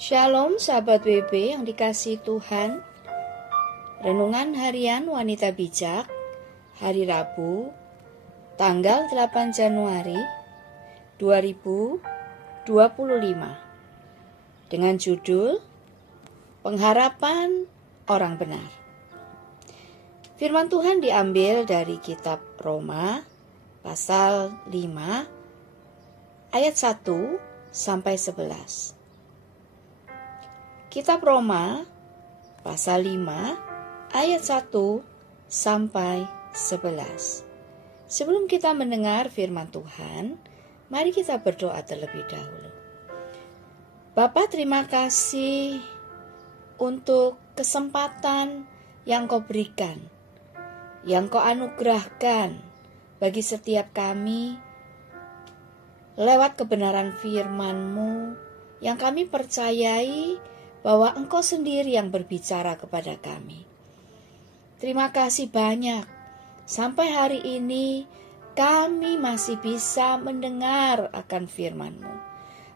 Shalom sahabat WB yang dikasihi Tuhan. Renungan harian Wanita Bijak hari Rabu tanggal 8 Januari 2025 dengan judul Pengharapan Orang Benar. Firman Tuhan diambil dari kitab Roma pasal 5 ayat 1 sampai 11. Kitab Roma pasal 5 ayat 1 sampai 11. Sebelum kita mendengar firman Tuhan, mari kita berdoa terlebih dahulu. Bapa, terima kasih untuk kesempatan yang Kau berikan, yang Kau anugerahkan bagi setiap kami lewat kebenaran firman-Mu yang kami percayai bahwa Engkau sendiri yang berbicara kepada kami. Terima kasih banyak. Sampai hari ini kami masih bisa mendengar akan firman-Mu.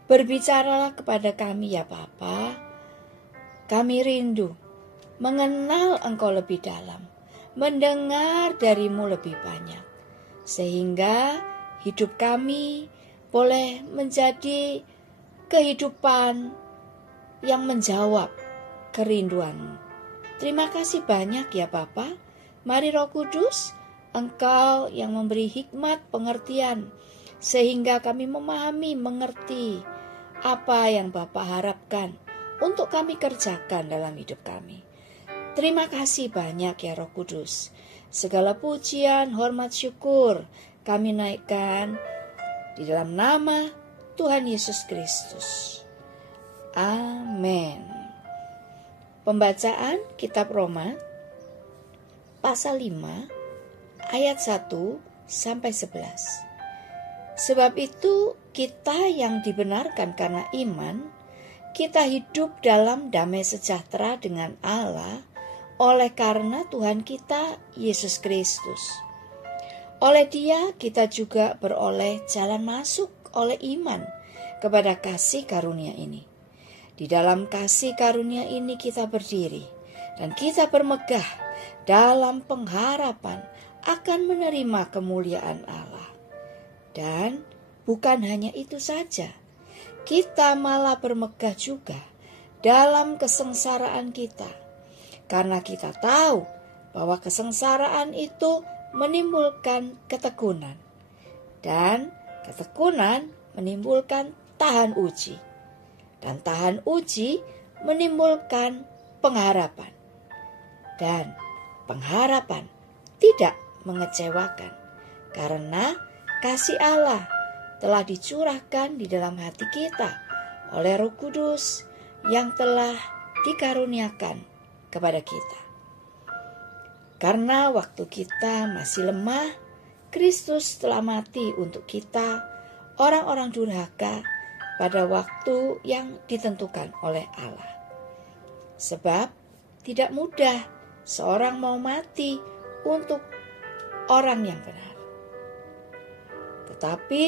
Berbicaralah kepada kami ya Bapa. Kami rindu mengenal Engkau lebih dalam, mendengar dari-Mu lebih banyak, sehingga hidup kami boleh menjadi kehidupan yang menjawab kerinduan-Mu. Terima kasih banyak ya Bapa. Mari Roh Kudus, Engkau yang memberi hikmat pengertian, sehingga kami memahami, mengerti apa yang Bapa harapkan untuk kami kerjakan dalam hidup kami. Terima kasih banyak ya Roh Kudus. Segala pujian, hormat, syukur kami naikkan di dalam nama Tuhan Yesus Kristus. Amin. Pembacaan kitab Roma pasal 5 ayat 1 sampai 11. Sebab itu kita yang dibenarkan karena iman, kita hidup dalam damai sejahtera dengan Allah oleh karena Tuhan kita Yesus Kristus. Oleh Dia kita juga beroleh jalan masuk oleh iman kepada kasih karunia ini. Di dalam kasih karunia ini kita berdiri dan kita bermegah dalam pengharapan akan menerima kemuliaan Allah. Dan bukan hanya itu saja, kita malah bermegah juga dalam kesengsaraan kita. Karena kita tahu bahwa kesengsaraan itu menimbulkan ketekunan. Dan ketekunan menimbulkan tahan uji. Dan tahan uji menimbulkan pengharapan. Dan pengharapan tidak mengecewakan. Karena kasih Allah telah dicurahkan di dalam hati kita oleh Roh Kudus yang telah dikaruniakan kepada kita. Karena waktu kita masih lemah, Kristus telah mati untuk kita, orang-orang durhaka, pada waktu yang ditentukan oleh Allah. Sebab tidak mudah seorang mau mati untuk orang yang benar. Tetapi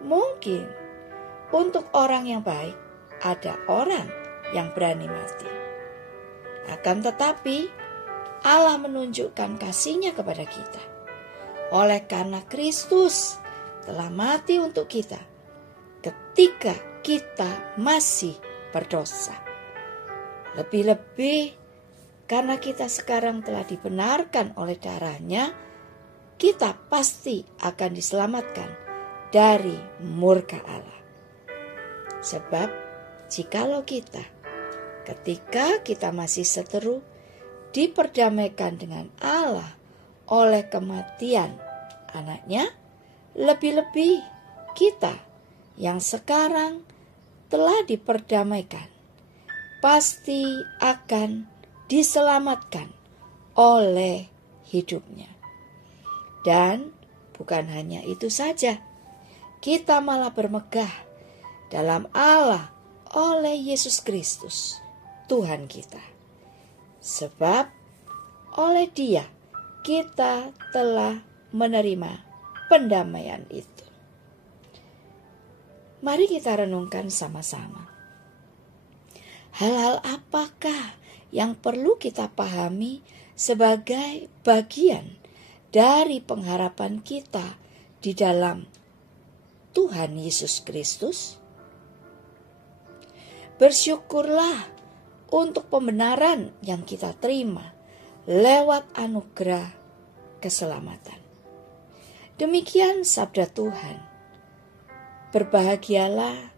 mungkin untuk orang yang baik ada orang yang berani mati. Akan tetapi Allah menunjukkan kasih-Nya kepada kita. Oleh karena Kristus telah mati untuk kita ketika kita masih berdosa. Lebih-lebih karena kita sekarang telah dibenarkan oleh darah-Nya, kita pasti akan diselamatkan dari murka Allah. Sebab jikalau kita ketika kita masih seteru diperdamaikan dengan Allah oleh kematian Anak-Nya, lebih-lebih kita yang sekarang telah diperdamaikan pasti akan diselamatkan oleh hidup-Nya. Dan bukan hanya itu saja, kita malah bermegah dalam Allah oleh Yesus Kristus, Tuhan kita. Sebab oleh Dia kita telah menerima pendamaian itu. Mari kita renungkan sama-sama. Hal-hal apakah yang perlu kita pahami sebagai bagian dari pengharapan kita di dalam Tuhan Yesus Kristus? Bersyukurlah untuk pembenaran yang kita terima lewat anugerah keselamatan. Demikian sabda Tuhan. Berbahagialah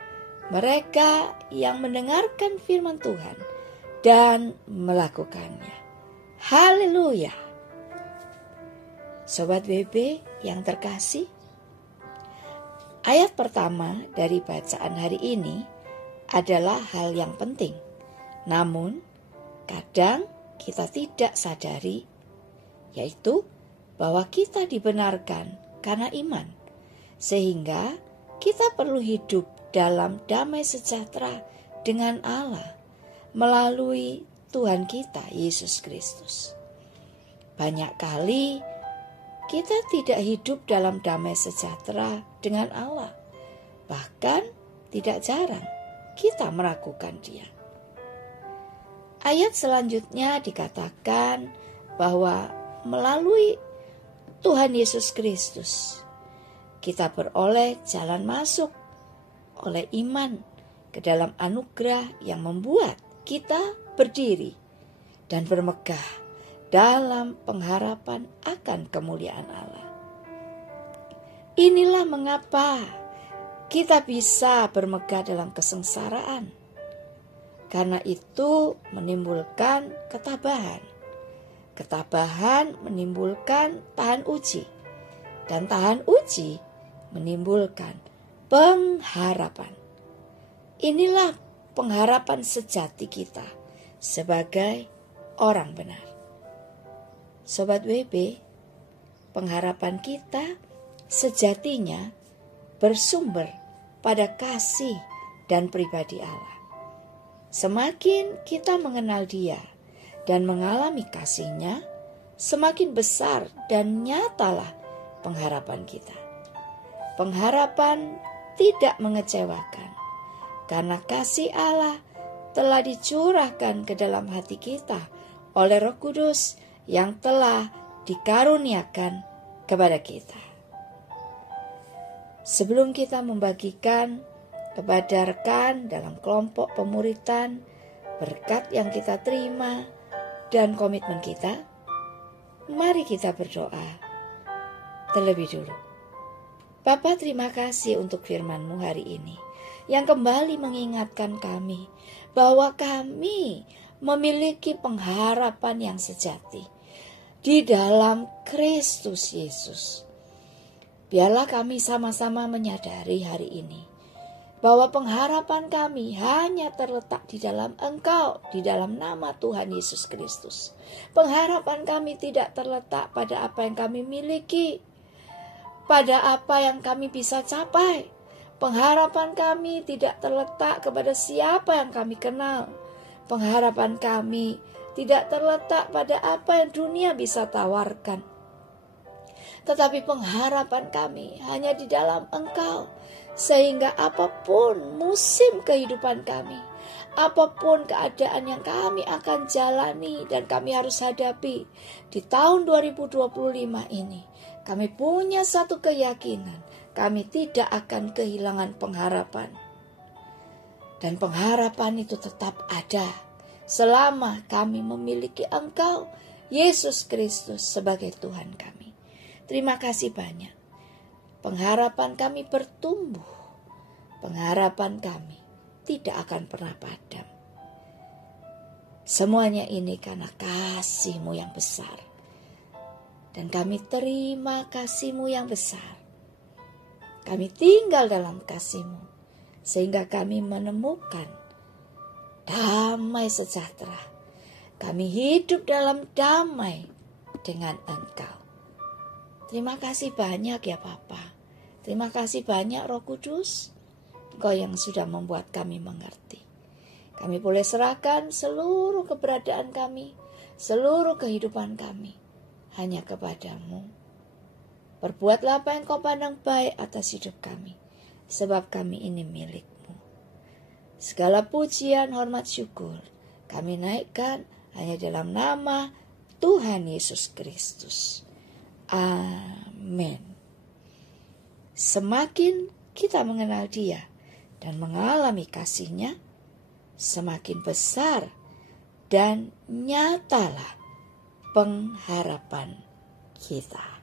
mereka yang mendengarkan firman Tuhan dan melakukannya. Haleluya. Sobat BB yang terkasih, ayat pertama dari bacaan hari ini adalah hal yang penting. Namun, kadang kita tidak sadari, yaitu bahwa kita dibenarkan karena iman. Sehingga kita perlu hidup dalam damai sejahtera dengan Allah melalui Tuhan kita, Yesus Kristus. Banyak kali kita tidak hidup dalam damai sejahtera dengan Allah. Bahkan tidak jarang kita meragukan Dia. Ayat selanjutnya dikatakan bahwa melalui Tuhan Yesus Kristus kita beroleh jalan masuk oleh iman ke dalam anugerah yang membuat kita berdiri dan bermegah dalam pengharapan akan kemuliaan Allah. Inilah mengapa kita bisa bermegah dalam kesengsaraan. Karena itu menimbulkan ketabahan. Ketabahan menimbulkan tahan uji. Dan tahan uji menimbulkan pengharapan. Inilah pengharapan sejati kita sebagai orang benar. Sobat WB, pengharapan kita sejatinya bersumber pada kasih dan pribadi Allah. Semakin kita mengenal Dia dan mengalami kasih-Nya, semakin besar dan nyatalah pengharapan kita. Pengharapan tidak mengecewakan, karena kasih Allah telah dicurahkan ke dalam hati kita oleh Roh Kudus yang telah dikaruniakan kepada kita. Sebelum kita membagikan kepada rekan dalam kelompok pemuritan berkat yang kita terima dan komitmen kita, mari kita berdoa terlebih dulu. Bapa, terima kasih untuk firman-Mu hari ini yang kembali mengingatkan kami bahwa kami memiliki pengharapan yang sejati di dalam Kristus Yesus. Biarlah kami sama-sama menyadari hari ini bahwa pengharapan kami hanya terletak di dalam Engkau, di dalam nama Tuhan Yesus Kristus. Pengharapan kami tidak terletak pada apa yang kami miliki, pada apa yang kami bisa capai. Pengharapan kami tidak terletak kepada siapa yang kami kenal. Pengharapan kami tidak terletak pada apa yang dunia bisa tawarkan. Tetapi pengharapan kami hanya di dalam Engkau. Sehingga apapun musim kehidupan kami, apapun keadaan yang kami akan jalani dan kami harus hadapi di tahun 2025 ini, kami punya satu keyakinan, kami tidak akan kehilangan pengharapan. Dan pengharapan itu tetap ada selama kami memiliki Engkau, Yesus Kristus, sebagai Tuhan kami. Terima kasih banyak. Pengharapan kami bertumbuh. Pengharapan kami tidak akan pernah padam. Semuanya ini karena kasih-Mu yang besar. Dan kami terima kasih-Mu yang besar. Kami tinggal dalam kasih-Mu. Sehingga kami menemukan damai sejahtera. Kami hidup dalam damai dengan Engkau. Terima kasih banyak ya Bapa. Terima kasih banyak Roh Kudus. Engkau yang sudah membuat kami mengerti. Kami boleh serahkan seluruh keberadaan kami, seluruh kehidupan kami hanya kepada-Mu. Perbuatlah apa yang Kau pandang baik atas hidup kami, sebab kami ini milik-Mu. Segala pujian, hormat, syukur kami naikkan hanya dalam nama Tuhan Yesus Kristus. Amin. Semakin kita mengenal Dia dan mengalami kasih-Nya, semakin besar dan nyatalah pengharapan kita.